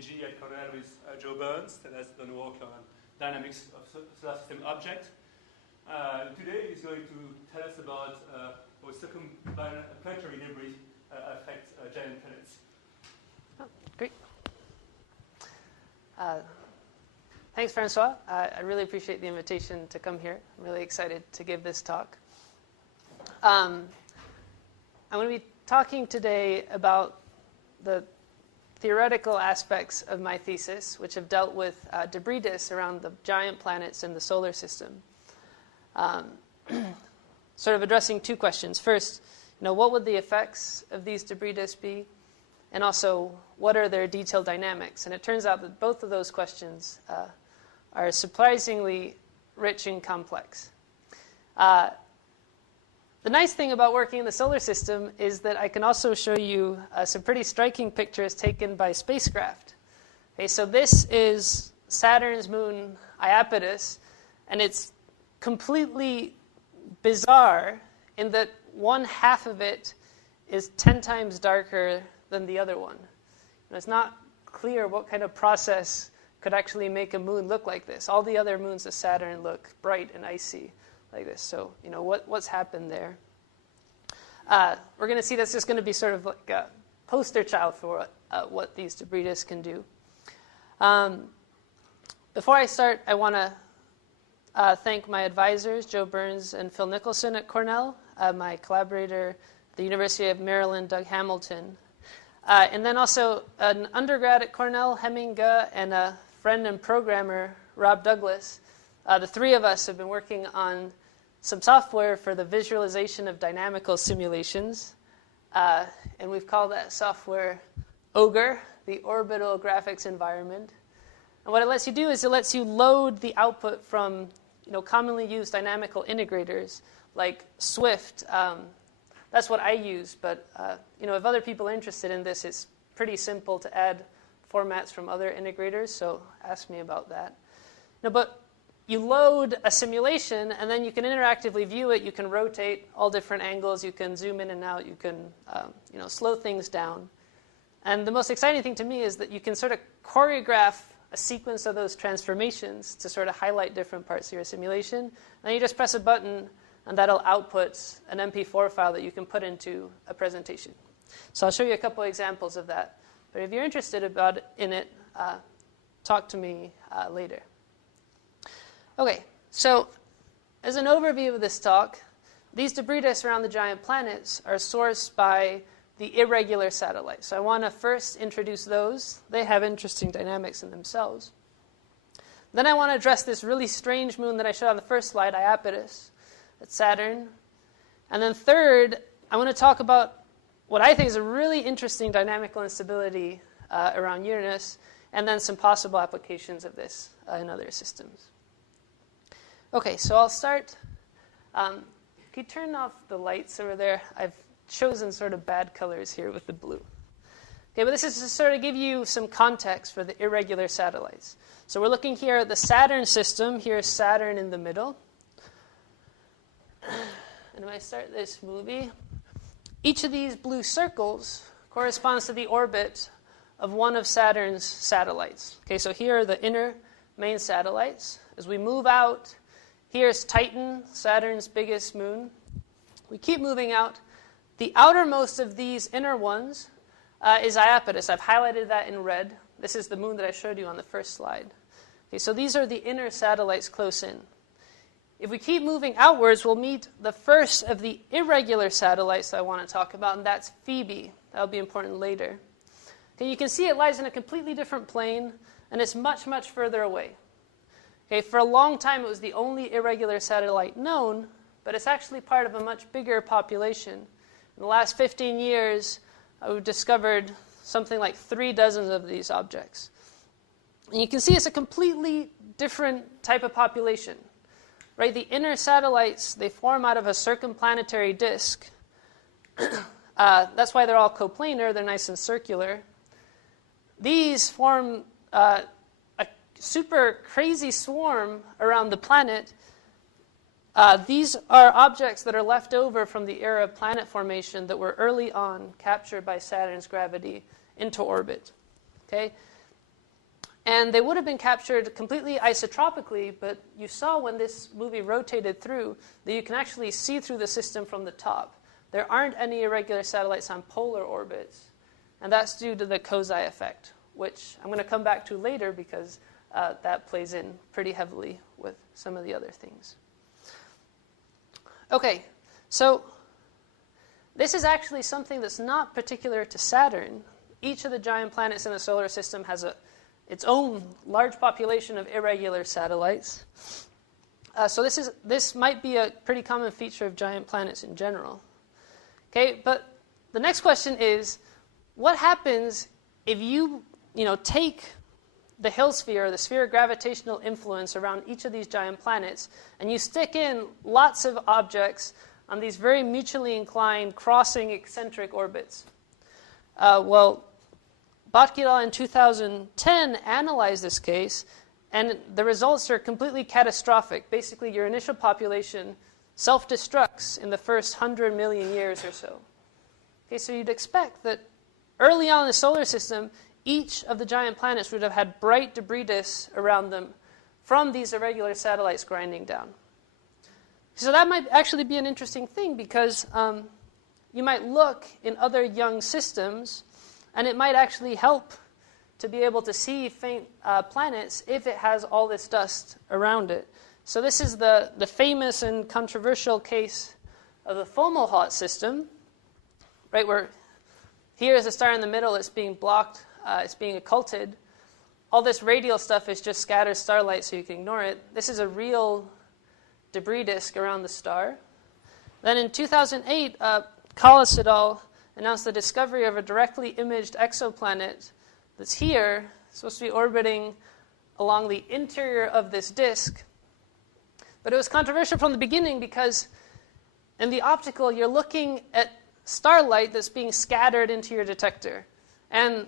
PhD at Cornell with Joe Burns, that has done work on dynamics of solar system objects. Today he's going to tell us about how circumplanetary debris affect giant planets. Oh, great. Thanks, Francois. I really appreciate the invitation to come here. I'm really excited to give this talk. I'm going to be talking today about the theoretical aspects of my thesis, which have dealt with debris disks around the giant planets in the solar system. Sort of addressing two questions. First, what would the effects of these debris disks be? And also, what are their detailed dynamics? And it turns out that both of those questions are surprisingly rich and complex. The nice thing about working in the solar system is that I can also show you some pretty striking pictures taken by spacecraft. Okay, so this is Saturn's moon Iapetus, and it's completely bizarre in that one half of it is 10 times darker than the other one. And it's not clear what kind of process could actually make a moon look like this. All the other moons of Saturn look bright and icy like this. So, what's happened there? We're going to see that's just going to be sort of like a poster child for what these debris disks can do. Before I start, I want to thank my advisors, Joe Burns and Phil Nicholson at Cornell, my collaborator at the University of Maryland, Doug Hamilton, and then also an undergrad at Cornell, Hemming Ge, and a friend and programmer, Rob Douglas. The three of us have been working on some software for the visualization of dynamical simulations, and we've called that software OGRE, the Orbital Graphics Environment. And what it lets you do is it lets you load the output from commonly used dynamical integrators like Swift. That's what I use, but if other people are interested in this, it's pretty simple to add formats from other integrators, so ask me about that. But you load a simulation, and then you can interactively view it. You can rotate all different angles. You can zoom in and out. You can slow things down. And the most exciting thing to me is that you can sort of choreograph a sequence of those transformations to sort of highlight different parts of your simulation. And then you just press a button, and that'll output an MP4 file that you can put into a presentation. So I'll show you a couple examples of that. But if you're interested in it, talk to me later. Okay, so as an overview of this talk, these debris disks around the giant planets are sourced by the irregular satellites. So I want to first introduce those. They have interesting dynamics in themselves. Then I want to address this really strange moon that I showed on the first slide, Iapetus, at Saturn. And then third, I want to talk about what I think is a really interesting dynamical instability around Uranus, and then some possible applications of this in other systems. Okay, so I'll start. Can you turn off the lights over there? I've chosen sort of bad colors here with the blue. Okay, but this is to sort of give you some context for the irregular satellites. So we're looking here at the Saturn system. Here's Saturn in the middle. And if I start this movie, each of these blue circles corresponds to the orbit of one of Saturn's satellites. Okay, so here are the inner main satellites. As we move out, here's Titan, Saturn's biggest moon. We keep moving out. The outermost of these inner ones is Iapetus. I've highlighted that in red. This is the moon that I showed you on the first slide. Okay, so these are the inner satellites close in. If we keep moving outwards, we'll meet the first of the irregular satellites that I want to talk about, and that's Phoebe. That'll be important later. Okay, you can see it lies in a completely different plane, and it's much, much further away. Okay, for a long time, it was the only irregular satellite known, but it's actually part of a much bigger population. In the last 15 years, we've discovered something like 3 dozen of these objects. And you can see it's a completely different type of population. Right? The inner satellites, they form out of a circumplanetary disk. That's why they're all coplanar. They're nice and circular. These form a super crazy swarm around the planet. These are objects that are left over from the era of planet formation that were early on captured by Saturn's gravity into orbit. Okay? And they would have been captured completely isotropically, but you saw when this movie rotated through that you can actually see through the system from the top. There aren't any irregular satellites on polar orbits, and that's due to the Kozai effect, which I'm going to come back to later because that plays in pretty heavily with some of the other things. Okay, so this is actually something that's not particular to Saturn. Each of the giant planets in the solar system has its own large population of irregular satellites. So this might be a pretty common feature of giant planets in general. Okay, but the next question is, what happens if you take the Hill sphere, or the sphere of gravitational influence around each of these giant planets, and you stick in lots of objects on these very mutually inclined, crossing eccentric orbits? Well, Bhatt in 2010 analyzed this case, and the results are completely catastrophic. Basically, your initial population self-destructs in the first 100 million years or so. Okay, so you'd expect that early on in the solar system, each of the giant planets would have had bright debris disks around them from these irregular satellites grinding down. So that might actually be an interesting thing, because you might look in other young systems, and it might actually help to be able to see faint planets if it has all this dust around it. So this is the famous and controversial case of the Fomalhaut system, right, where here is a star in the middle. It's being blocked. It's being occulted. All this radial stuff is just scattered starlight, so you can ignore it. This is a real debris disk around the star. Then in 2008, Collis et al. Announced the discovery of a directly imaged exoplanet that's here, supposed to be orbiting along the interior of this disk. But it was controversial from the beginning because in the optical, you're looking at starlight that's being scattered into your detector. And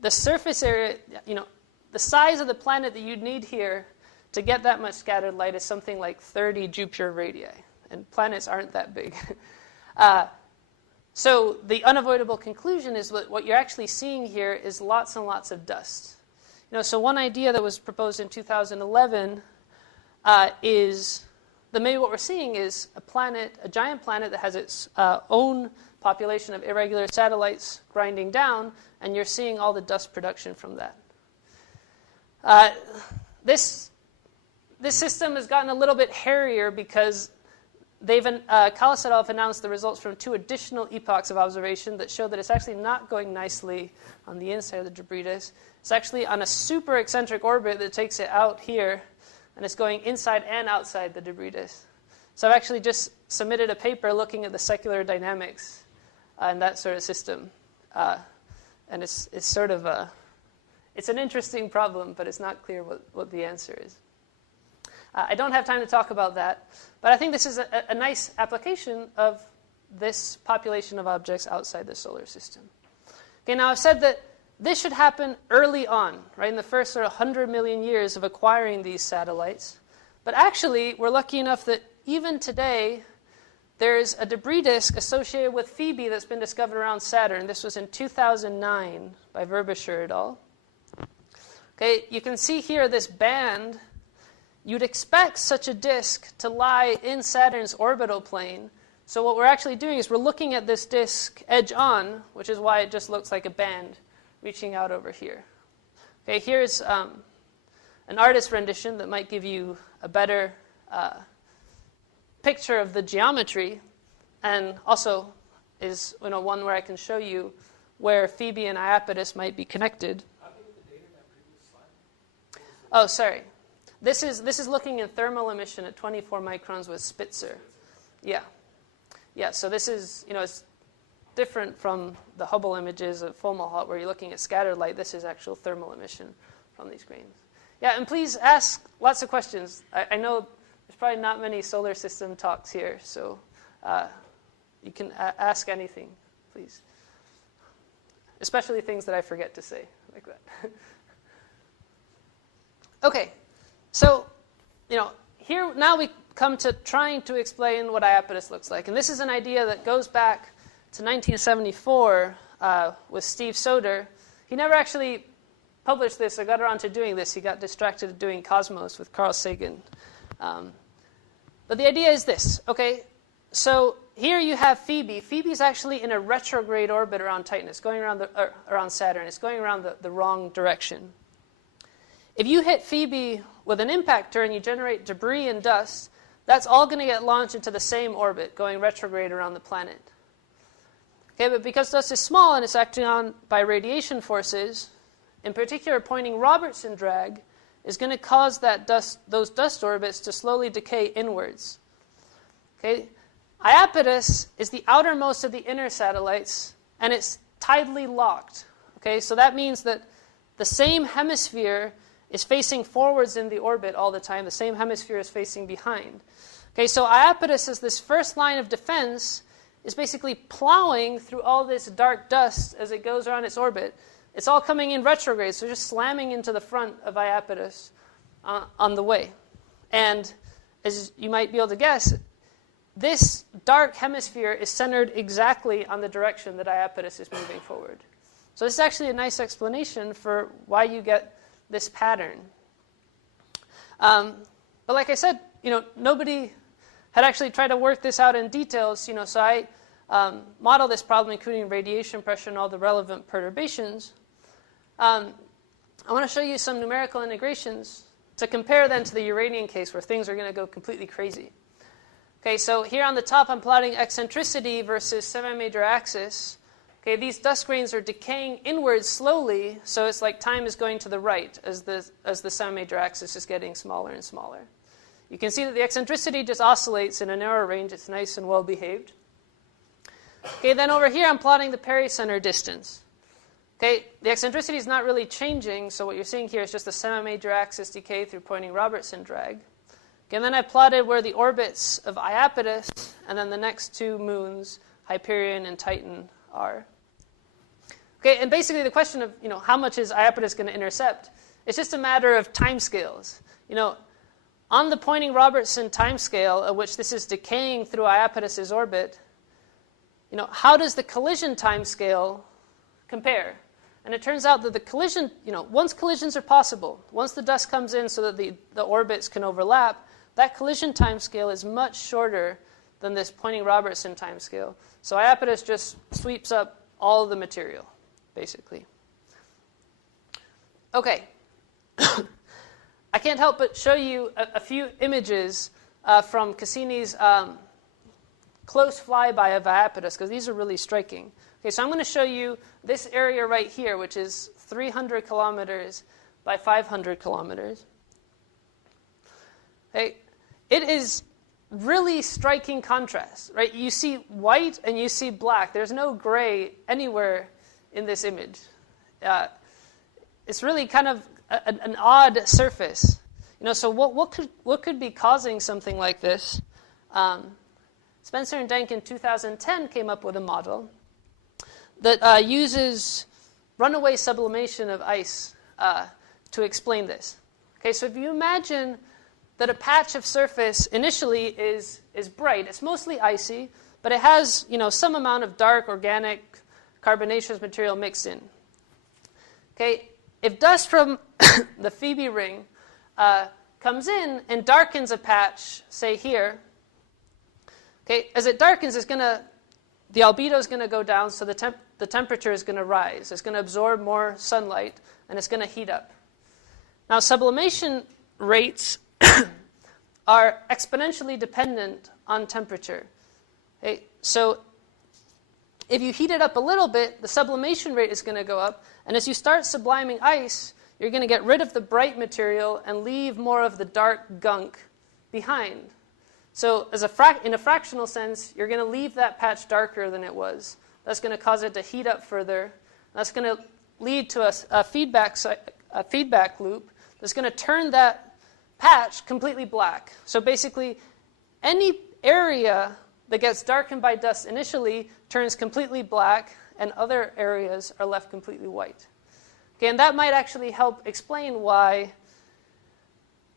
the surface area, the size of the planet that you'd need here to get that much scattered light is something like 30 Jupiter radii. And planets aren't that big. So the unavoidable conclusion is what you're actually seeing here is lots and lots of dust. So one idea that was proposed in 2011 is that maybe what we're seeing is a giant planet that has its own population of irregular satellites grinding down, and you're seeing all the dust production from that. This system has gotten a little bit hairier because Collis et al. Have announced the results from 2 additional epochs of observation that show that it's actually not going nicely on the inside of the debris disk. It's actually on a super eccentric orbit that takes it out here, and it's going inside and outside the debris disk. So I've actually just submitted a paper looking at the secular dynamics in that sort of system. And it's sort of it's an interesting problem, but it's not clear what the answer is. I don't have time to talk about that, but I think this is a nice application of this population of objects outside the solar system. Okay, now I've said that this should happen early on, right, in the first sort of 100 million years of acquiring these satellites. But actually, we're lucky enough that even today, there's a debris disk associated with Phoebe that's been discovered around Saturn. This was in 2009 by Verbischer et al. Okay, you can see here this band. You'd expect such a disk to lie in Saturn's orbital plane. So what we're actually doing is we're looking at this disk edge on, which is why it just looks like a band reaching out over here. Okay, here's an artist rendition that might give you a better picture of the geometry, and also is one where I can show you where Phoebe and Iapetus might be connected. Oh, sorry. This is looking in thermal emission at 24 microns with Spitzer. Yeah. So this is it's different from the Hubble images of Fomalhaut where you're looking at scattered light. This is actual thermal emission from these grains. Yeah, and please ask lots of questions. I know there's probably not many solar system talks here, so you can ask anything, please. Especially things that I forget to say, like that. Okay. So, here now we come to trying to explain what Iapetus looks like. And this is an idea that goes back to 1974 with Steve Soter. He never actually published this or got around to doing this, he got distracted doing Cosmos with Carl Sagan. But the idea is this, okay? So here you have Phoebe. Phoebe's actually in a retrograde orbit around Titan. It's going around Saturn. It's going around the wrong direction. If you hit Phoebe with an impactor and you generate debris and dust, that's all going to get launched into the same orbit, going retrograde around the planet. Okay, but because dust is small and it's acting on by radiation forces, in particular pointing Robertson drag is going to cause those dust orbits to slowly decay inwards. Okay, Iapetus is the outermost of the inner satellites, and it's tidally locked. Okay, so that means that the same hemisphere is facing forwards in the orbit all the time. The same hemisphere is facing behind. Okay, so Iapetus as this first line of defense is basically plowing through all this dark dust as it goes around its orbit. It's all coming in retrograde, so just slamming into the front of Iapetus on the way. And as you might be able to guess, this dark hemisphere is centered exactly on the direction that Iapetus is moving forward. So this is actually a nice explanation for why you get this pattern. But like I said, nobody had actually tried to work this out in details. So I model this problem, including radiation pressure and all the relevant perturbations. I want to show you some numerical integrations to compare then to the Uranian case where things are going to go completely crazy. Okay, so here on the top I'm plotting eccentricity versus semi-major axis. Okay, these dust grains are decaying inwards slowly, so it's like time is going to the right as the semi-major axis is getting smaller and smaller. You can see that the eccentricity just oscillates in a narrow range. It's nice and well behaved. Okay, then over here I'm plotting the pericenter distance. Okay, the eccentricity is not really changing, so what you're seeing here is just the semi-major axis decay through pointing Robertson drag. Okay, and then I plotted where the orbits of Iapetus and then the next two moons, Hyperion and Titan, are. Okay, and basically the question of how much is Iapetus going to intercept? It's just a matter of timescales. On the pointing Robertson timescale, at which this is decaying through Iapetus's orbit, how does the collision timescale compare? And it turns out that the collision, once collisions are possible, once the dust comes in so that the orbits can overlap, that collision timescale is much shorter than this pointing Robertson timescale. So Iapetus just sweeps up all of the material, basically. Okay. I can't help but show you a few images from Cassini's close flyby of Iapetus, because these are really striking. Okay, so I'm going to show you this area right here, which is 300 kilometers by 500 kilometers. Okay, it is really striking contrast, right? You see white and you see black. There's no gray anywhere in this image. It's really kind of an odd surface. So what could be causing something like this? Spencer and Denk in 2010 came up with a model that uses runaway sublimation of ice to explain this. Okay, so if you imagine that a patch of surface initially is bright, it's mostly icy, but it has some amount of dark organic carbonaceous material mixed in. Okay, if dust from the Phoebe Ring comes in and darkens a patch, say here, okay, as it darkens, the albedo is going to go down, so the temperature is going to rise. It's going to absorb more sunlight, and it's going to heat up. Now, sublimation rates are exponentially dependent on temperature. Okay? So if you heat it up a little bit, the sublimation rate is going to go up, and as you start subliming ice, you're going to get rid of the bright material and leave more of the dark gunk behind. So in a fractional sense, you're going to leave that patch darker than it was. That's going to cause it to heat up further. That's going to lead to a feedback loop that's going to turn that patch completely black. So basically, any area that gets darkened by dust initially turns completely black, and other areas are left completely white. Okay, and that might actually help explain why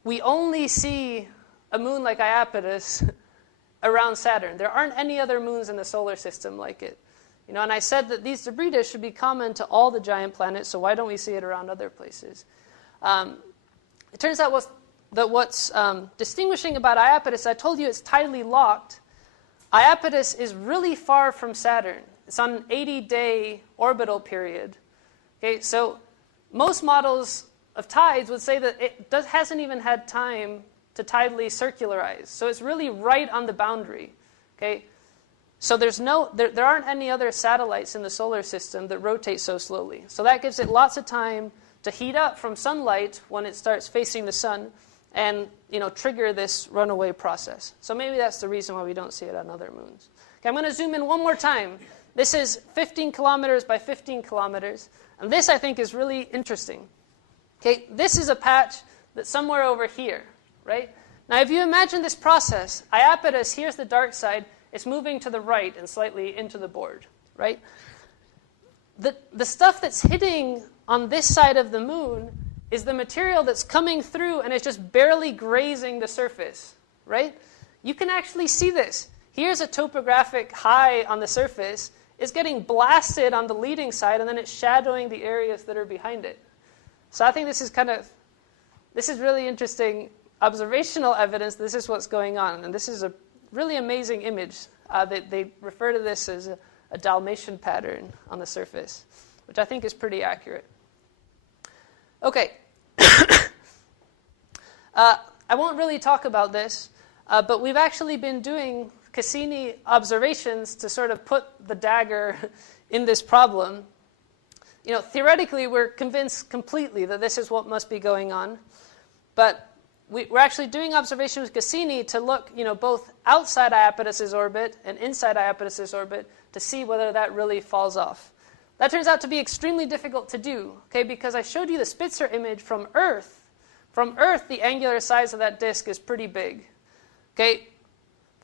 we only see a moon like Iapetus around Saturn. There aren't any other moons in the solar system like it. And I said that these debris disks should be common to all the giant planets, so why don't we see it around other places? It turns out what's distinguishing about Iapetus, I told you it's tidally locked. Iapetus is really far from Saturn. It's on an 80-day orbital period. Okay, so most models of tides would say that it hasn't even had time to tidally circularize. So it's really right on the boundary. Okay, so there aren't any other satellites in the solar system that rotate so slowly. So that gives it lots of time to heat up from sunlight when it starts facing the sun and trigger this runaway process. So maybe that's the reason why we don't see it on other moons. Okay, I'm going to zoom in one more time. This is 15 kilometers by 15 kilometers. And this, I think, is really interesting. Okay, this is a patch that's somewhere over here, right? Now, if you imagine this process, Iapetus, here's the dark side. It's moving to the right and slightly into the board, right? The stuff that's hitting on this side of the moon is the material that's coming through and it's just barely grazing the surface, right? You can actually see this. Here's a topographic high on the surface. It's getting blasted on the leading side, and then it's shadowing the areas that are behind it. So I think this is really interesting observational evidence. This is what's going on, and this is a really amazing image. They refer to this as a Dalmatian pattern on the surface, which I think is pretty accurate. Okay. I won't really talk about this, but we've actually been doing Cassini observations to sort of put the dagger in this problem. Theoretically, we're convinced completely that this is what must be going on, but we're actually doing observations with Cassini to look, both outside Iapetus's orbit and inside Iapetus's orbit to see whether that really falls off. That turns out to be extremely difficult to do, okay, because I showed you the Spitzer image from Earth. From Earth, the angular size of that disk is pretty big. Okay,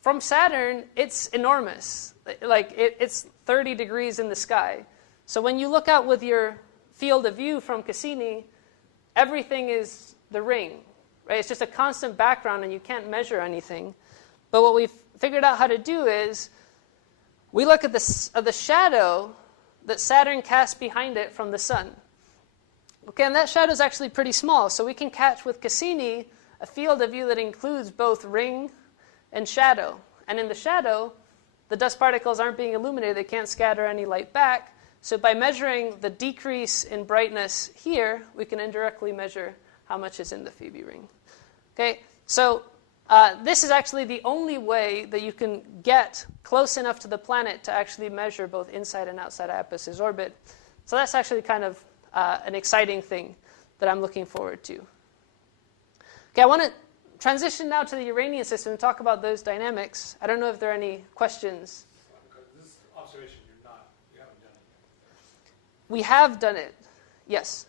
from Saturn, it's enormous. It's 30 degrees in the sky. So when you look out with your field of view from Cassini, everything is the ring, right? It's just a constant background, and you can't measure anything. But what we've figured out how to do is we look at the shadow that Saturn casts behind it from the sun. Okay, and that shadow is actually pretty small, so we can catch with Cassini a field of view that includes both ring and shadow. And in the shadow, the dust particles aren't being illuminated. They can't scatter any light back. So by measuring the decrease in brightness here, we can indirectly measure how much is in the Phoebe ring. Okay, so this is actually the only way that you can get close enough to the planet to actually measure both inside and outside Iapetus's orbit. So that's actually kind of an exciting thing that I'm looking forward to. Okay, I want to transition now to the Uranian system and talk about those dynamics. I don't know if there are any questions. This observation, you haven't done it yet. We have done it, yes.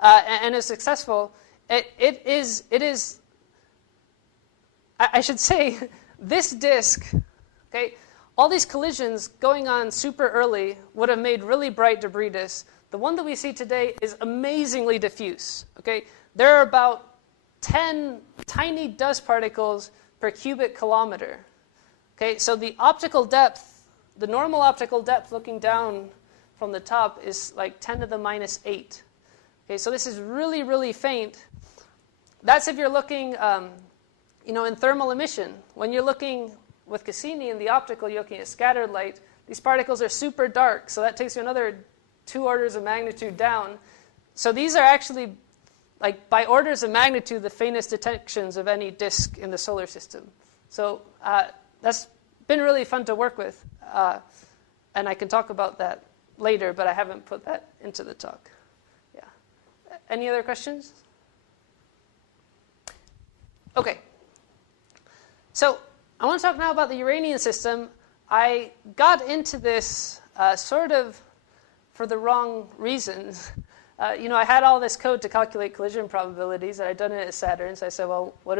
Okay. And it's successful. It is, I should say, this disk, okay, all these collisions going on super early would have made really bright debris disks. The one that we see today is amazingly diffuse, okay? There are about 10 tiny dust particles per cubic kilometer. Okay, so the optical depth, the normal optical depth looking down from the top is like 10 to the minus 8. Okay, so this is really, really faint. That's if you're looking, in thermal emission. When you're looking with Cassini in the optical, you're looking at scattered light. These particles are super dark, so that takes you another 2 orders of magnitude down. So these are actually, like, by orders of magnitude, the faintest detections of any disk in the solar system. So that's been really fun to work with. And I can talk about that later, but I haven't put that into the talk. Yeah. Any other questions? Okay. So I want to talk now about the Uranian system. I got into this sort of for the wrong reasons. I had all this code to calculate collision probabilities, and I'd done it at Saturn. So I said, well, what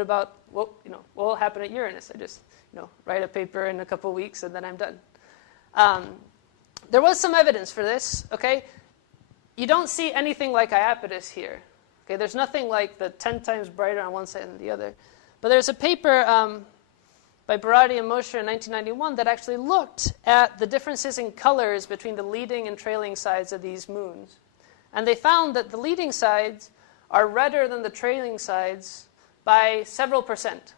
will happen at Uranus? I just, write a paper in a couple weeks, and then I'm done. There was some evidence for this. Okay, you don't see anything like Iapetus here. Okay, there's nothing like the 10 times brighter on one side than the other. But there's a paper by Barati and Mosher in 1991 that actually looked at the differences in colors between the leading and trailing sides of these moons. And they found that the leading sides are redder than the trailing sides by several percent.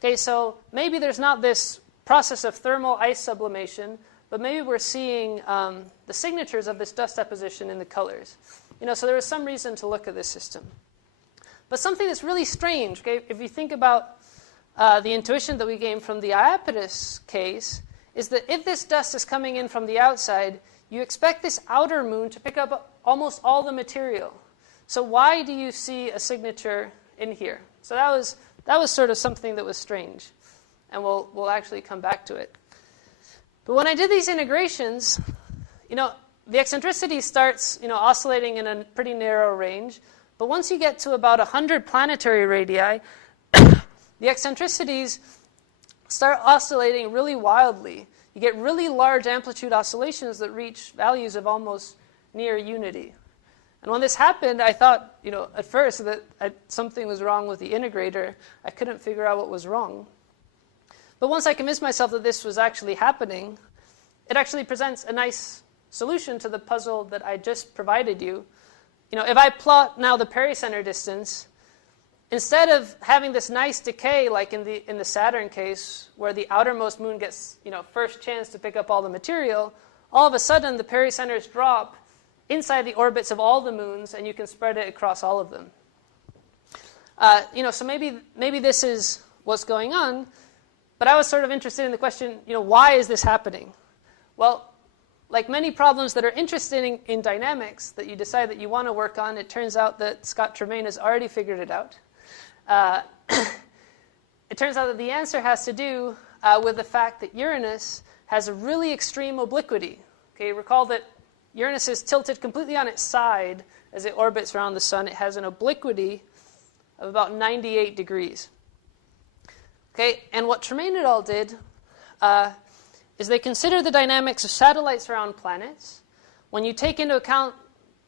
Okay, so maybe there's not this process of thermal ice sublimation, but maybe we're seeing the signatures of this dust deposition in the colors. So there was some reason to look at this system. But something that's really strange, okay, if you think about the intuition that we gained from the Iapetus case, is that if this dust is coming in from the outside, you expect this outer moon to pick up almost all the material. So why do you see a signature in here? So that was sort of something that was strange. And we'll actually come back to it. But when I did these integrations, the eccentricity starts oscillating in a pretty narrow range. But once you get to about 100 planetary radii, the eccentricities start oscillating really wildly. You get really large amplitude oscillations that reach values of almost near unity. And when this happened, I thought, at first that something was wrong with the integrator. I couldn't figure out what was wrong. But once I convinced myself that this was actually happening, it actually presents a nice solution to the puzzle that I just provided you. If I plot now the pericenter distance, instead of having this nice decay like in the Saturn case, where the outermost moon gets first chance to pick up all the material, all of a sudden the pericenters drop inside the orbits of all the moons, and you can spread it across all of them. So maybe this is what's going on, but I was sort of interested in the question, why is this happening? Well, like many problems that are interesting in dynamics that you decide that you want to work on, it turns out that Scott Tremaine has already figured it out. It turns out that the answer has to do with the fact that Uranus has a really extreme obliquity. Okay, recall that Uranus is tilted completely on its side as it orbits around the sun. It has an obliquity of about 98 degrees. Okay, and what Tremaine et al. Did is they considered the dynamics of satellites around planets. When you take into account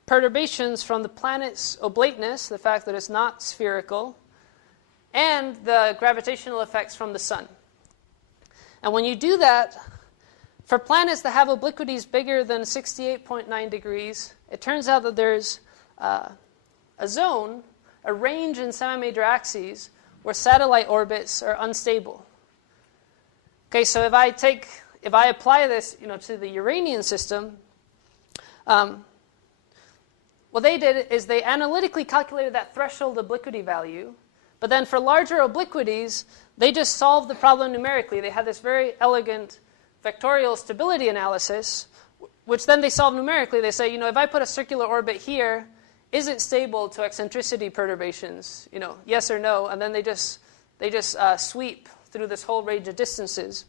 perturbations from the planet's oblateness, the fact that it's not spherical, and the gravitational effects from the sun. And when you do that, for planets that have obliquities bigger than 68.9 degrees, it turns out that there's a zone, a range in semi-major axes, where satellite orbits are unstable. Okay, so if I apply this, to the Uranian system, what they did is they analytically calculated that threshold obliquity value, but then for larger obliquities, they just solved the problem numerically. They had this very elegant vectorial stability analysis, which then they solve numerically. They say, if I put a circular orbit here, is it stable to eccentricity perturbations? Yes or no, and then they just sweep through this whole range of distances.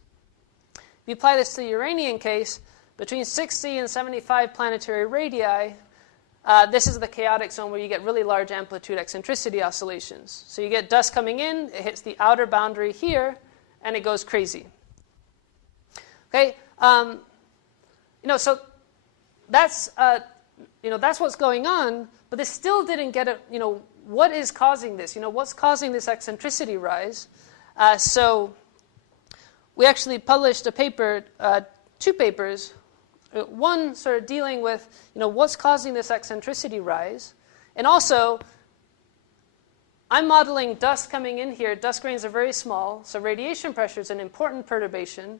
If you apply this to the Uranian case, between 60 and 75 planetary radii, this is the chaotic zone where you get really large amplitude eccentricity oscillations. So you get dust coming in, it hits the outer boundary here, and it goes crazy. Okay, so that's what's going on, but this still didn't get at what is causing this? What's causing this eccentricity rise? So we actually published a paper, 2 papers. One sort of dealing with, what's causing this eccentricity rise. And also, I'm modeling dust coming in here. Dust grains are very small, so radiation pressure is an important perturbation.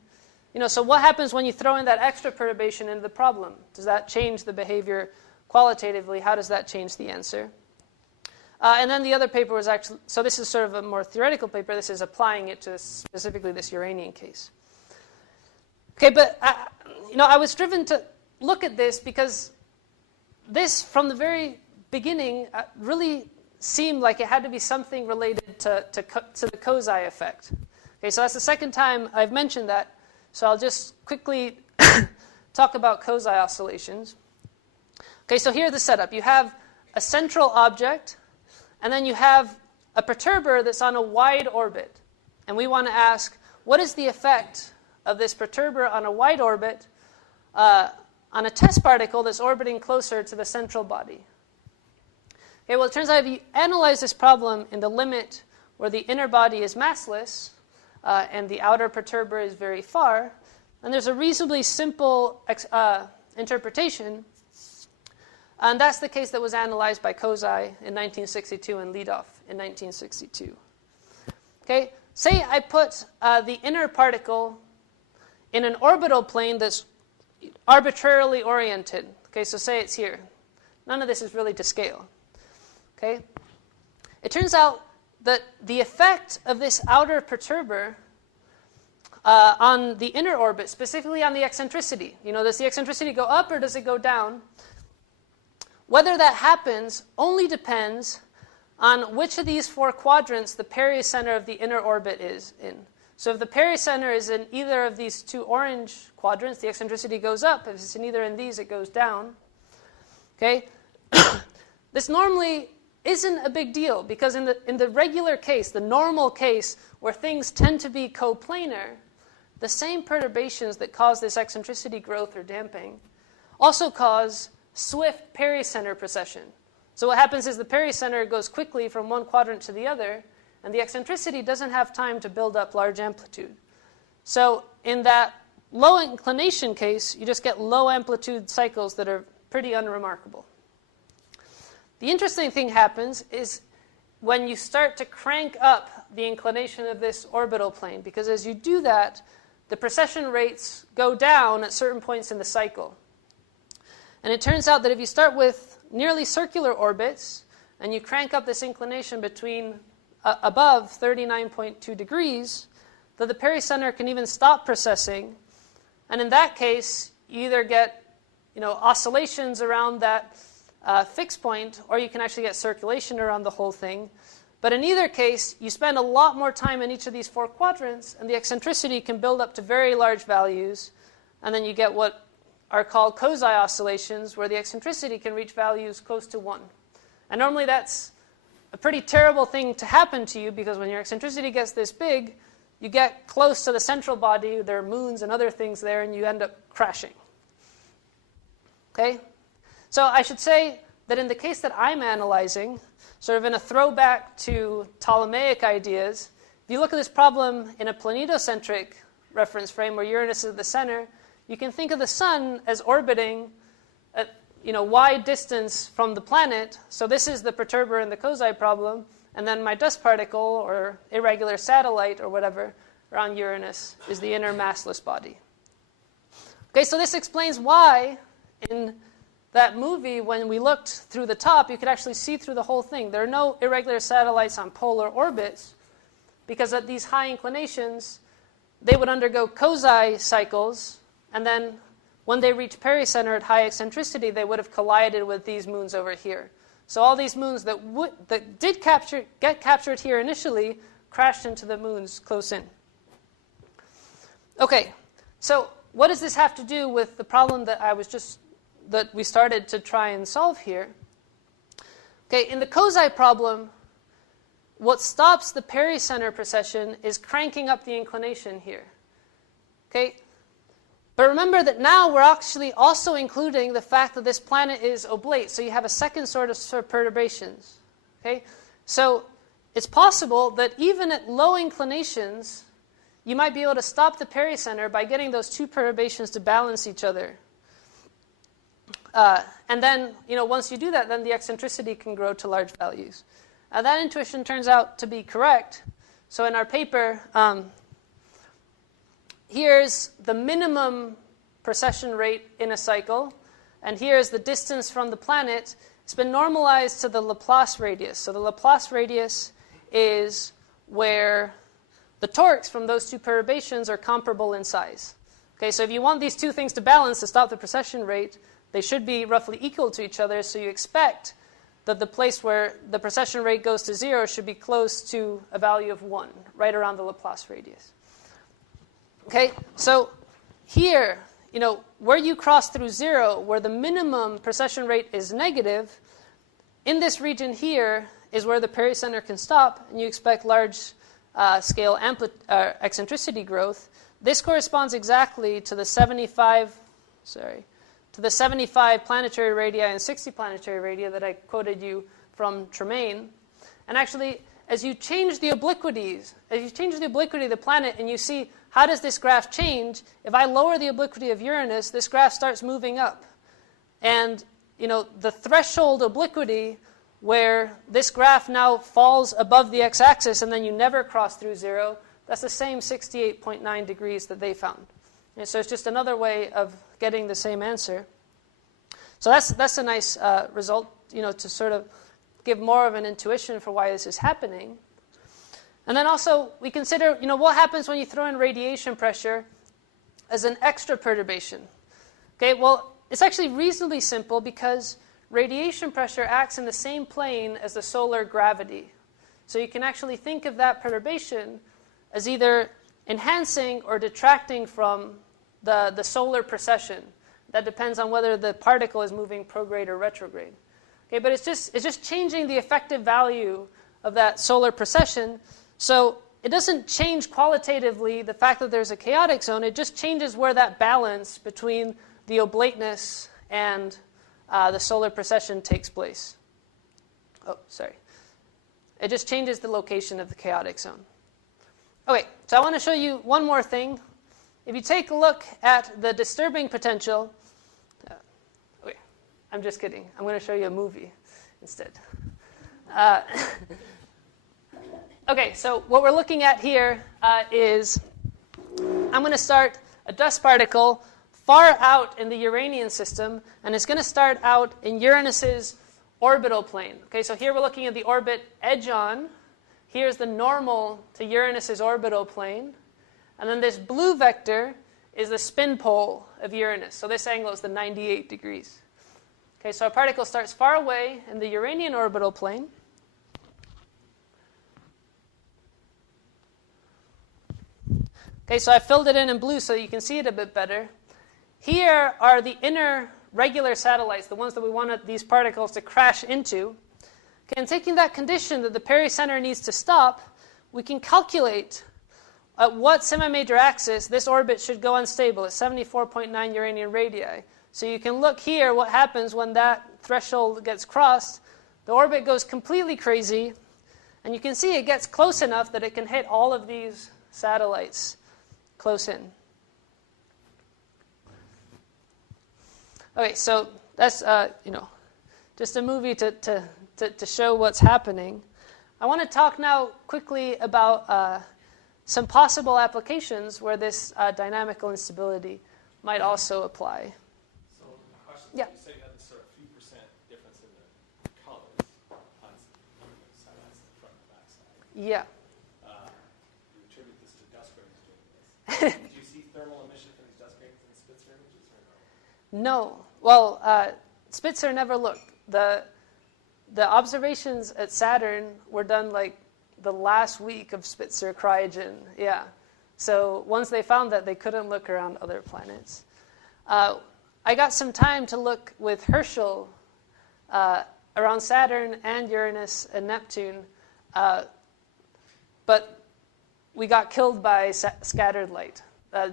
So what happens when you throw in that extra perturbation into the problem? Does that change the behavior qualitatively? How does that change the answer? And then the other paper was actually, so this is sort of a more theoretical paper. This is applying it to specifically this Uranian case. Okay, but I was driven to look at this because this, from the very beginning, really seemed like it had to be something related to the Kozai effect. Okay, so that's the second time I've mentioned that. So I'll just quickly talk about Kozai oscillations. Okay, so here's the setup. You have a central object, and then you have a perturber that's on a wide orbit. And we want to ask, what is the effect of this perturber on a wide orbit on a test particle that's orbiting closer to the central body? Okay, well, it turns out if you analyze this problem in the limit where the inner body is massless, and the outer perturber is very far, and there's a reasonably simple interpretation, and that's the case that was analyzed by Kozai in 1962 and Leadoff in 1962. Okay, say I put the inner particle in an orbital plane that's arbitrarily oriented. Okay, so say it's here. None of this is really to scale. Okay, it turns out that the effect of this outer perturber on the inner orbit, specifically on the eccentricity, does the eccentricity go up or does it go down? Whether that happens only depends on which of these four quadrants the pericenter of the inner orbit is in. So if the pericenter is in either of these two orange quadrants, the eccentricity goes up. If it's in either of these, it goes down. Okay? This normally isn't a big deal because in the regular case, the normal case where things tend to be coplanar, the same perturbations that cause this eccentricity growth or damping also cause swift pericenter precession. So what happens is the pericenter goes quickly from one quadrant to the other, and the eccentricity doesn't have time to build up large amplitude. So in that low inclination case, you just get low amplitude cycles that are pretty unremarkable. The interesting thing happens is when you start to crank up the inclination of this orbital plane, because as you do that, the precession rates go down at certain points in the cycle. And it turns out that if you start with nearly circular orbits and you crank up this inclination between above 39.2 degrees, that the pericenter can even stop precessing. And in that case, you either get oscillations around that fixed point, or you can actually get circulation around the whole thing. But in either case, you spend a lot more time in each of these four quadrants, and the eccentricity can build up to very large values, and then you get what are called Kozai oscillations, where the eccentricity can reach values close to 1. And normally that's a pretty terrible thing to happen to you, because when your eccentricity gets this big, you get close to the central body, there are moons and other things there, and you end up crashing. Okay? So I should say that in the case that I'm analyzing, sort of in a throwback to Ptolemaic ideas, if you look at this problem in a planetocentric reference frame where Uranus is at the center, you can think of the sun as orbiting at y distance from the planet. So this is the perturber in the Kozai problem, and then my dust particle or irregular satellite or whatever around Uranus is the inner massless body. Okay, so this explains why in that movie, when we looked through the top, you could actually see through the whole thing. There are no irregular satellites on polar orbits, because at these high inclinations, they would undergo Kozai cycles, and then when they reach pericenter at high eccentricity, they would have collided with these moons over here. So all these moons that did get captured here initially crashed into the moons close in. Okay, so what does this have to do with the problem that we started to try and solve here? Okay, in the Kozai problem, what stops the pericenter precession is cranking up the inclination here. Okay, but remember that now we're actually also including the fact that this planet is oblate, so you have a second sort of perturbations. Okay, so it's possible that even at low inclinations, you might be able to stop the pericenter by getting those two perturbations to balance each other. And then, once you do that, then the eccentricity can grow to large values. That intuition turns out to be correct. So in our paper, here's the minimum precession rate in a cycle, and here's the distance from the planet. It's been normalized to the Laplace radius. So the Laplace radius is where the torques from those two perturbations are comparable in size. Okay, so if you want these two things to balance to stop the precession rate, they should be roughly equal to each other, so you expect that the place where the precession rate goes to 0 should be close to a value of 1, right around the Laplace radius. Okay, so here, where you cross through 0, where the minimum precession rate is negative, in this region here is where the pericenter can stop, and you expect large scale eccentricity growth. This corresponds exactly to the 75 planetary radii and 60 planetary radii that I quoted you from Tremaine. And actually, as you change the obliquities, as you change the obliquity of the planet and you see how does this graph change, if I lower the obliquity of Uranus, this graph starts moving up. And the threshold obliquity where this graph now falls above the x-axis and then you never cross through 0, that's the same 68.9 degrees that they found. And so it's just another way of getting the same answer. So that's a nice result, to sort of give more of an intuition for why this is happening. And then also we consider, what happens when you throw in radiation pressure as an extra perturbation. Okay, well, it's actually reasonably simple because radiation pressure acts in the same plane as the solar gravity. So you can actually think of that perturbation as either enhancing or detracting from the solar precession. That depends on whether the particle is moving prograde or retrograde. Okay, but it's just changing the effective value of that solar precession. So it doesn't change qualitatively the fact that there's a chaotic zone. It just changes where that balance between the oblateness and the solar precession takes place. Oh, sorry. It just changes the location of the chaotic zone. Okay, so I want to show you one more thing. If you take a look at the disturbing potential, okay, I'm just kidding. I'm going to show you a movie instead. Okay, so what we're looking at here is I'm going to start a dust particle far out in the Uranian system, and it's going to start out in Uranus's orbital plane. Okay, so here we're looking at the orbit edge on. Here's the normal to Uranus's orbital plane. And then this blue vector is the spin pole of Uranus. So this angle is the 98 degrees. Okay, so our particle starts far away in the Uranian orbital plane. Okay, so I filled it in blue so you can see it a bit better. Here are the inner regular satellites, the ones that we want these particles to crash into. Okay, and taking that condition that the pericenter needs to stop, we can calculate at what semi-major axis this orbit should go unstable at 74.9 Uranian radii. So you can look here what happens when that threshold gets crossed. The orbit goes completely crazy, and you can see it gets close enough that it can hit all of these satellites close in. Okay, so that's just a movie to show what's happening. I want to talk now quickly about some possible applications where this dynamical instability might also apply. So, question, yeah. You say you had this sort of few percent difference in the colors on the satellites in the front and back side. Yeah. You attribute this to dust grains doing this. Did you see thermal emission from these dust grains in the Spitzer images or no? No. Well, Spitzer never looked. The observations at Saturn were done like the last week of Spitzer cryogen. Yeah. So once they found that, they couldn't look around other planets. I got some time to look with Herschel around Saturn and Uranus and Neptune, but we got killed by scattered light.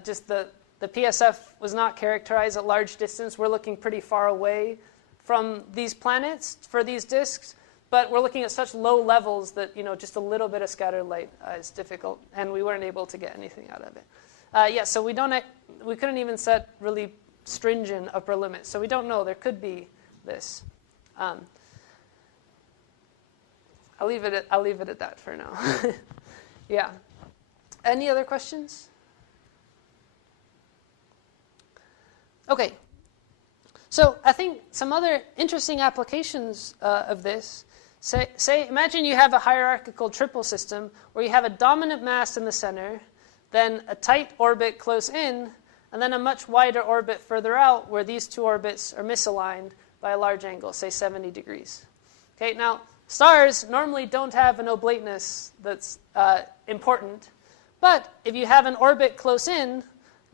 Just the PSF was not characterized at large distance. We're looking pretty far away from these planets for these disks, but we're looking at such low levels that just a little bit of scattered light is difficult, and we weren't able to get anything out of it. Yeah, so we couldn't even set really stringent upper limits, so we don't know. There could be this. I'll leave it at that for now. Yeah. Any other questions? Okay. So I think some other interesting applications of this, imagine you have a hierarchical triple system where you have a dominant mass in the center, then a tight orbit close in, and then a much wider orbit further out where these two orbits are misaligned by a large angle, say 70 degrees. Okay, now stars normally don't have an oblateness that's important, but if you have an orbit close in,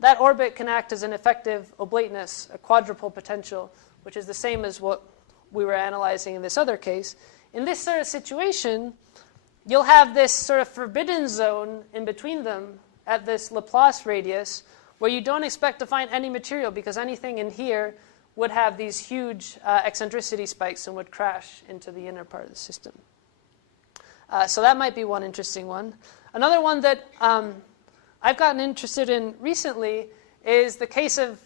that orbit can act as an effective oblateness, a quadruple potential, which is the same as what we were analyzing in this other case. In this sort of situation, you'll have this sort of forbidden zone in between them at this Laplace radius where you don't expect to find any material because anything in here would have these huge eccentricity spikes and would crash into the inner part of the system. So that might be one interesting one. Another one that I've gotten interested in recently is the case of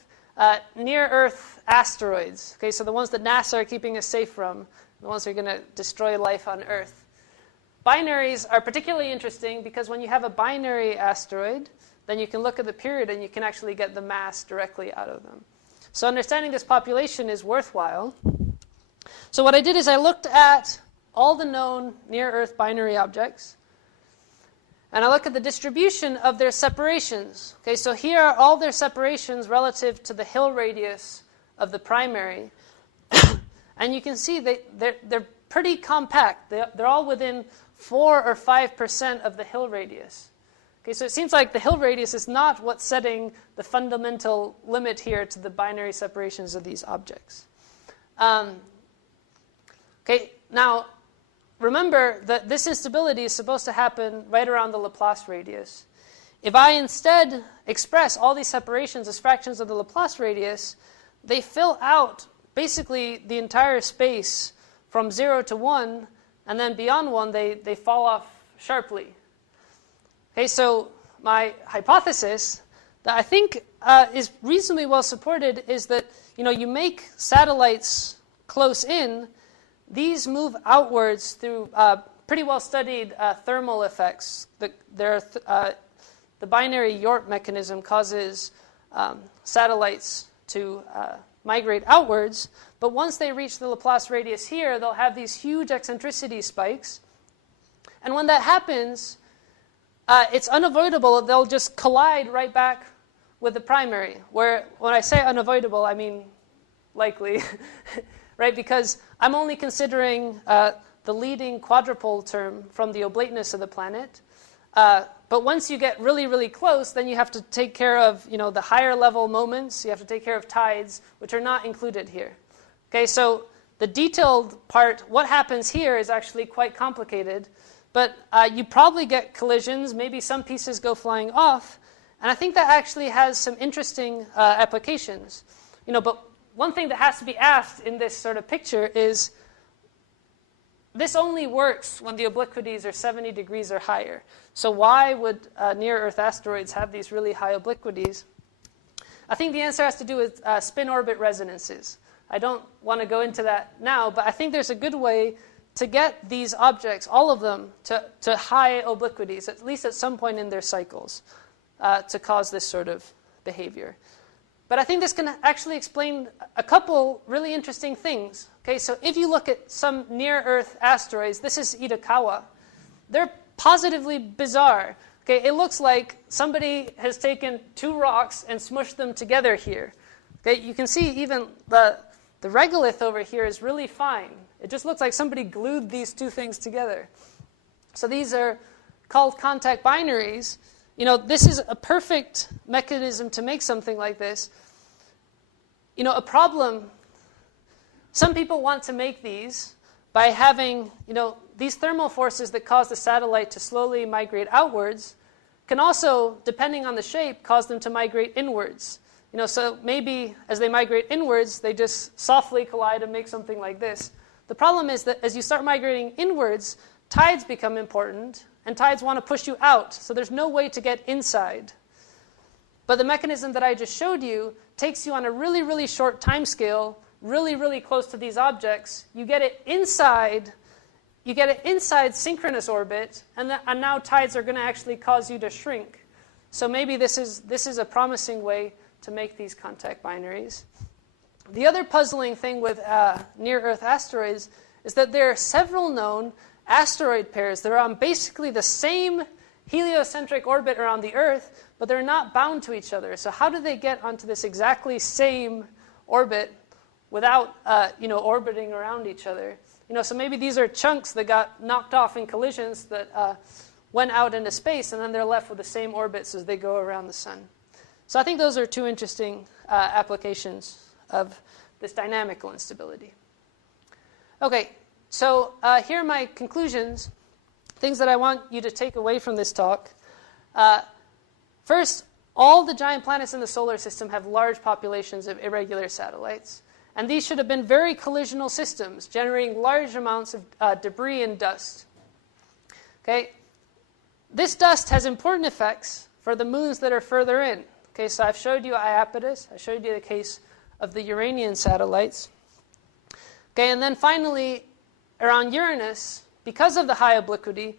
near-Earth asteroids. Okay, so the ones that NASA are keeping us safe from, the ones that are going to destroy life on Earth. Binaries are particularly interesting because when you have a binary asteroid, then you can look at the period and you can actually get the mass directly out of them. So understanding this population is worthwhile. So what I did is I looked at all the known near-Earth binary objects, and I look at the distribution of their separations. Okay, so here are all their separations relative to the Hill radius of the primary. And you can see they're pretty compact. They're all within 4 or 5% of the Hill radius. Okay, so it seems like the Hill radius is not what's setting the fundamental limit here to the binary separations of these objects. Okay, now remember that this instability is supposed to happen right around the Laplace radius. If I instead express all these separations as fractions of the Laplace radius, they fill out basically the entire space from 0 to 1, and then beyond 1 they fall off sharply. Okay, so my hypothesis that I think is reasonably well supported is that you make satellites close in, these move outwards through pretty well studied thermal effects. The binary York mechanism causes satellites to migrate outwards, but once they reach the Laplace radius here, they'll have these huge eccentricity spikes. And when that happens, it's unavoidable. They'll just collide right back with the primary. Where when I say unavoidable, I mean likely, right? Because I'm only considering the leading quadrupole term from the oblateness of the planet. But once you get really, really close, then you have to take care of the higher level moments. You have to take care of tides, which are not included here. Okay, so the detailed part, what happens here, is actually quite complicated. But you probably get collisions. Maybe some pieces go flying off. And I think that actually has some interesting applications. But one thing that has to be asked in this sort of picture is, this only works when the obliquities are 70 degrees or higher. So why would near-Earth asteroids have these really high obliquities? I think the answer has to do with spin-orbit resonances. I don't want to go into that now, but I think there's a good way to get these objects, all of them, to high obliquities, at least at some point in their cycles, to cause this sort of behavior. But I think this can actually explain a couple really interesting things. Okay, so if you look at some near-Earth asteroids, this is Itokawa, they're positively bizarre. Okay, it looks like somebody has taken 2 rocks and smushed them together here. Okay, you can see even the regolith over here is really fine. It just looks like somebody glued these 2 things together. So these are called contact binaries. This is a perfect mechanism to make something like this. A problem, some people want to make these by having, these thermal forces that cause the satellite to slowly migrate outwards can also, depending on the shape, cause them to migrate inwards. So maybe as they migrate inwards, they just softly collide and make something like this. The problem is that as you start migrating inwards, tides become important, and tides want to push you out, so there's no way to get inside. But the mechanism that I just showed you takes you on a really, really short time scale, really, really close to these objects. You get it inside synchronous orbit, and now tides are going to actually cause you to shrink. So maybe this is a promising way to make these contact binaries. The other puzzling thing with near-Earth asteroids is that there are several known asteroid pairs that are on basically the same heliocentric orbit around the Earth, but they're not bound to each other. So how do they get onto this exactly same orbit without orbiting around each other? So maybe these are chunks that got knocked off in collisions that went out into space, and then they're left with the same orbits as they go around the sun. So I think those are 2 interesting applications of this dynamical instability. Okay, so here are my conclusions, things that I want you to take away from this talk. First, all the giant planets in the solar system have large populations of irregular satellites. And these should have been very collisional systems, generating large amounts of debris and dust. Okay, this dust has important effects for the moons that are further in. Okay, so I've showed you Iapetus. I showed you the case of the Uranian satellites. Okay, and then finally, around Uranus, because of the high obliquity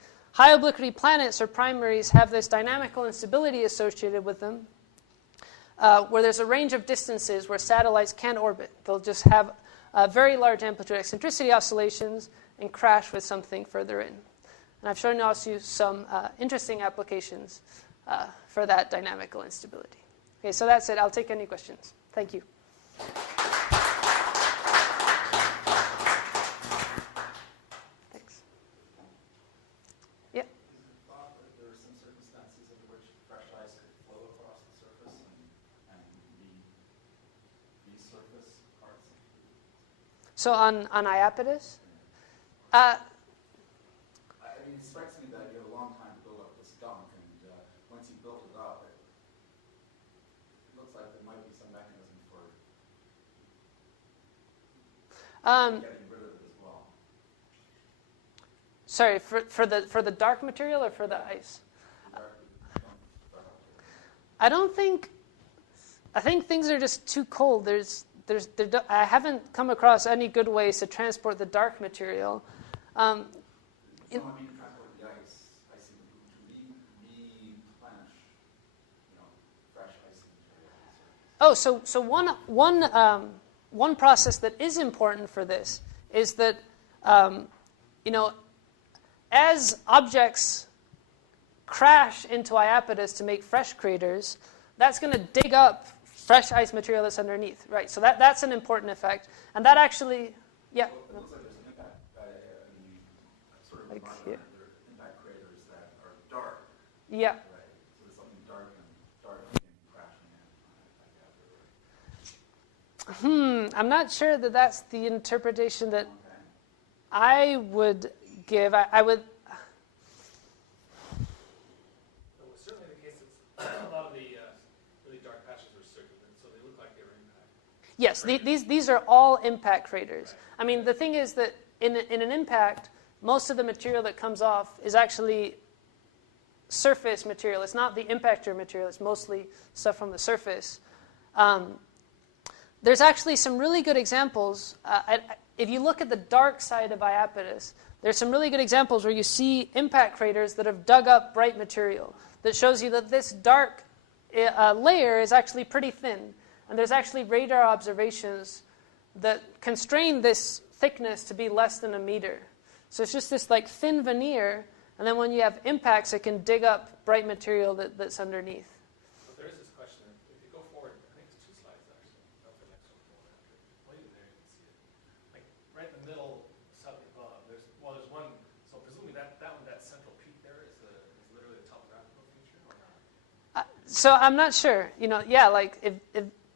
planets or primaries have this dynamical instability associated with them, where there's a range of distances where satellites can't orbit. They'll just have very large amplitude eccentricity oscillations and crash with something further in. And I've shown you some interesting applications for that dynamical instability. Okay, so that's it. I'll take any questions. Thank you. Thanks. Yeah. Is it thought that there are some circumstances under which fresh ice could flow across the surface and resurface parts? So on Iapetus? I mean, it strikes me that you had a long time to build up this gunk, and once you built it up, it looks like there might be some mechanism for getting rid of it as well. Sorry, for the dark material or for the ice? I think things are just too cold. I haven't come across any good ways to transport the dark material. No, I mean transport the ice. I see to replenish, fresh ice material. Oh, so one process that is important for this is that, as objects crash into Iapetus to make fresh craters, that's going to dig up fresh ice material that's underneath, right? So that's an important effect, and that actually, yeah. Well, it looks like there's an impact. Sort of Like there here. are impact craters that are dark. Yeah. Right. So there's something dark came crashing in. I'm not sure that that's the interpretation that Okay. I would give. I would. It was certainly the case that a lot of the really dark patches were circular, so they look like they were impacted. Yes, these are all impact craters. I mean, the thing is that in an impact, most of the material that comes off is actually surface material. It's not the impactor material. It's mostly stuff from the surface. There's actually some really good examples. If you look at the dark side of Iapetus, there's some really good examples where you see impact craters that have dug up bright material that shows you that this dark layer is actually pretty thin. And there's actually radar observations that constrain this thickness to be less than a meter. So it's just this like thin veneer, and then when you have impacts, it can dig up bright material that's underneath. But there is this question, if you go forward, I think it's 2 slides actually, not the next one forward after. Well, even there you can see it. Like right in the middle, slightly above, there's one, so presumably that central peak there is literally a topographical feature or not? So I'm not sure. Yeah, like if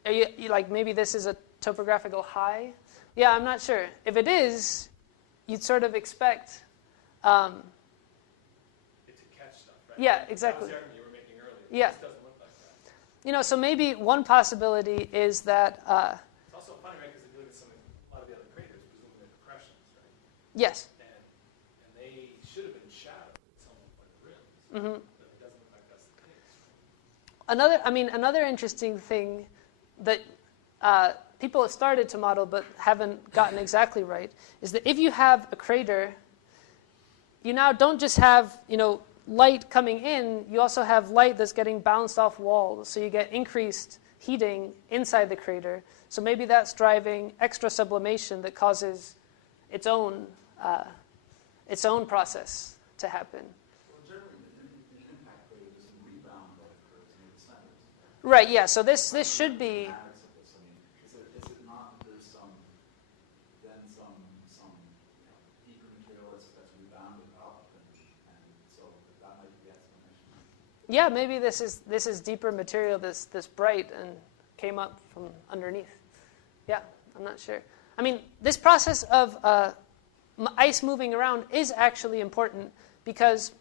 are you like maybe this is a topographical high. Yeah, I'm not sure. If it is, you'd sort of expect. It to catch stuff, right? Yeah, exactly. That was the argument you were making earlier. Yeah. This doesn't look like that. So maybe one possibility is that. It's also funny, right? Because if you look at a lot of the other craters, presumably they're depressions, right? Yes. And they should have been shadowed at some point by the rims. Mm-hmm. But it doesn't look like that's the case. Another interesting thing that people have started to model but haven't gotten exactly right is that if you have a crater, you now don't just have light coming in, you also have light that's getting bounced off walls, so you get increased heating inside the crater. So maybe that's driving extra sublimation that causes its own process to happen. Well, generally, in impact crater, there's some rebound that occurs near the centers. Right. Yeah. So this should be. Is it not that there's some deeper material that's rebounded up, and so that might be the explanation? Yeah, maybe this is deeper material that's bright and came up from underneath. Yeah, I'm not sure. I mean, this process of ice moving around is actually important because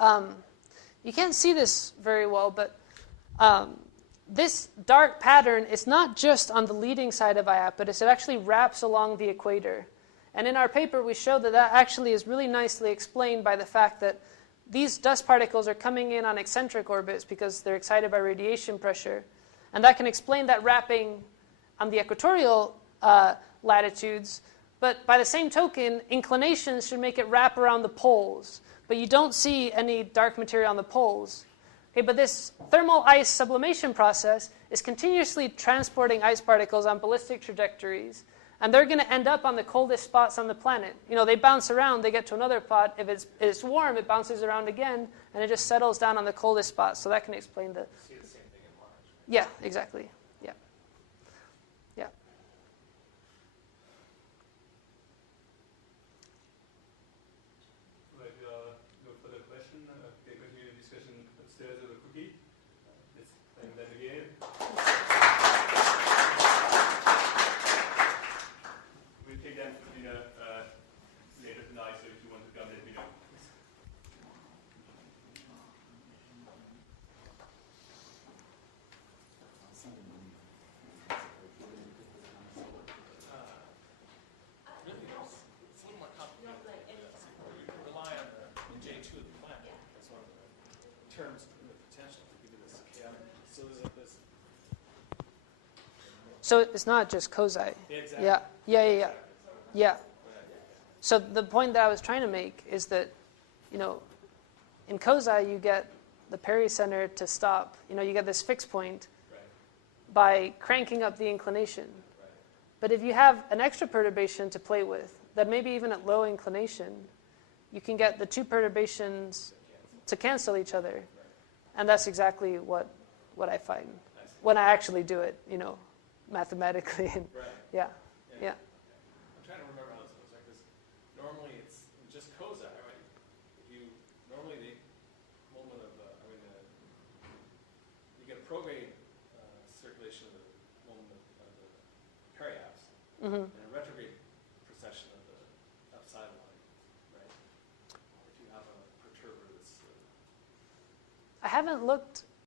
you can't see this very well, but this dark pattern is not just on the leading side of Iapetus. It actually wraps along the equator. And in our paper, we show that that actually is really nicely explained by the fact that these dust particles are coming in on eccentric orbits because they're excited by radiation pressure. And that can explain that wrapping on the equatorial latitudes. But by the same token, inclinations should make it wrap around the poles. But you don't see any dark material on the poles. Okay, but this thermal ice sublimation process is continuously transporting ice particles on ballistic trajectories. And they're going to end up on the coldest spots on the planet. You know, they bounce around, they get to another spot. If it's warm, it bounces around again, and it just settles down on the coldest spots. So that can explain the... See the same thing in Mars, right? Yeah, exactly. Yeah. Yeah. Right, no further question. We can continue the discussion upstairs over cookie. Let's thank them again. We'll take them for dinner later tonight, so if you want to come, let me know. Really, it's a little more complicated. You can rely on the J2 of the planet. That's one of the terms in the potential to give you this chaotic. So there's like this. So it's not just Kozai. Yeah, exactly. Yeah. So the point that I was trying to make is that, you know, in Kozai you get the pericenter to stop. You know, you get this fixed point by cranking up the inclination. But if you have an extra perturbation to play with, that maybe even at low inclination, you can get the two perturbations to cancel each other. And that's exactly what I find when I actually do it, you know, mathematically. Yeah. I'm trying to remember how this goes, right? Because normally it's just Kozai, right? Normally the moment of, you get a prograde circulation of the moment of the periapse, and a retrograde precession of the outside line, right? If you have a perturber that's... I haven't looked